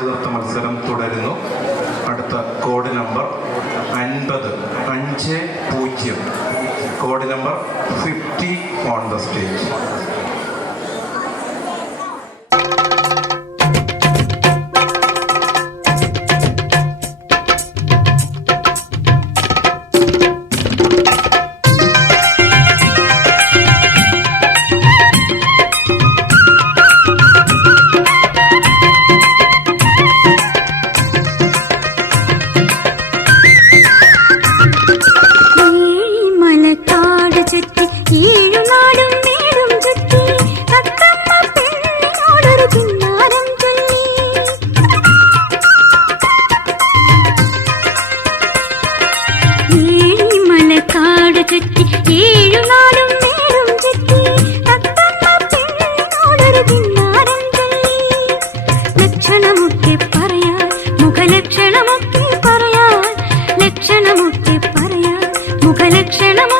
കോടിതത്ത മത്സരം തുടരുന്നു. അടുത്ത കോഡ് നമ്പർ അൻപത്. അഞ്ച് പൂജ്യം. Code number fifty on the stage ముఖ లక్షణము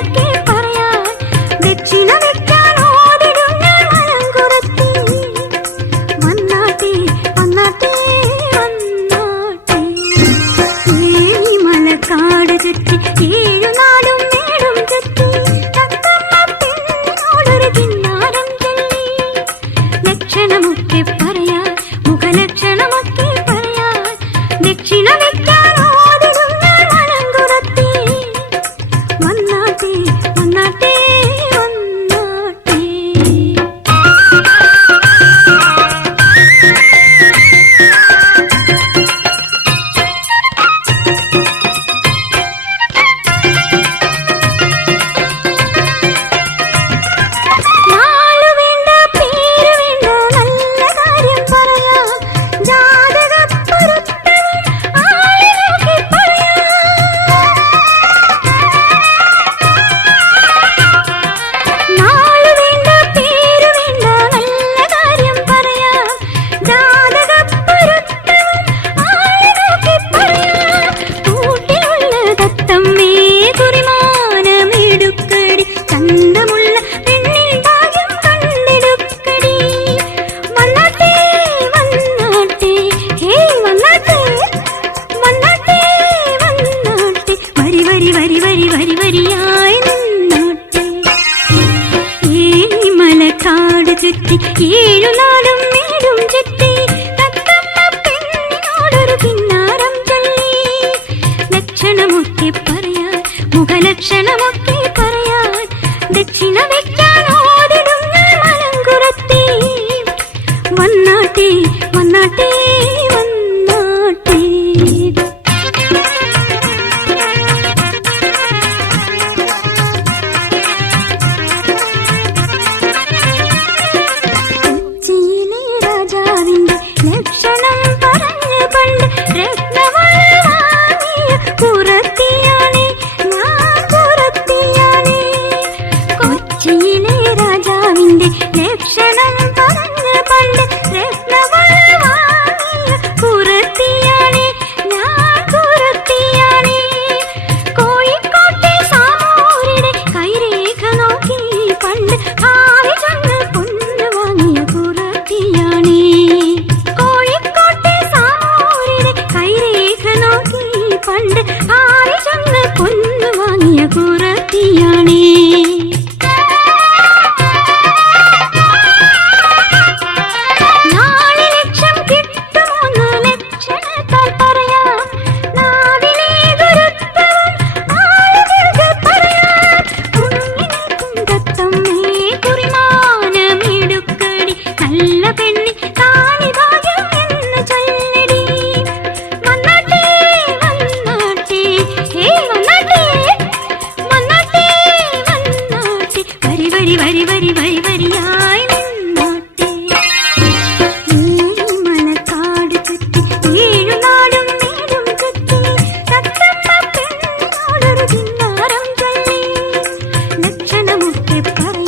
ചെത്തി കീഴുനാടും വീടും ചെത്തി പെണ്ണിനോടൊരു കിന്നാരം ചൊല്ലി ലക്ഷണമൊക്കെ പറയാ മുഖലക്ഷണമോ കൊച്ചിയിലെ രാജാവിന്റെ ലക്ഷണം പറഞ്ഞ പണ്ട് പണ്ട് ആരിജങ്ങൾ പൊന്നു വാങ്ങിയ വാങ്ങിയ കുറത്തിയാ के पता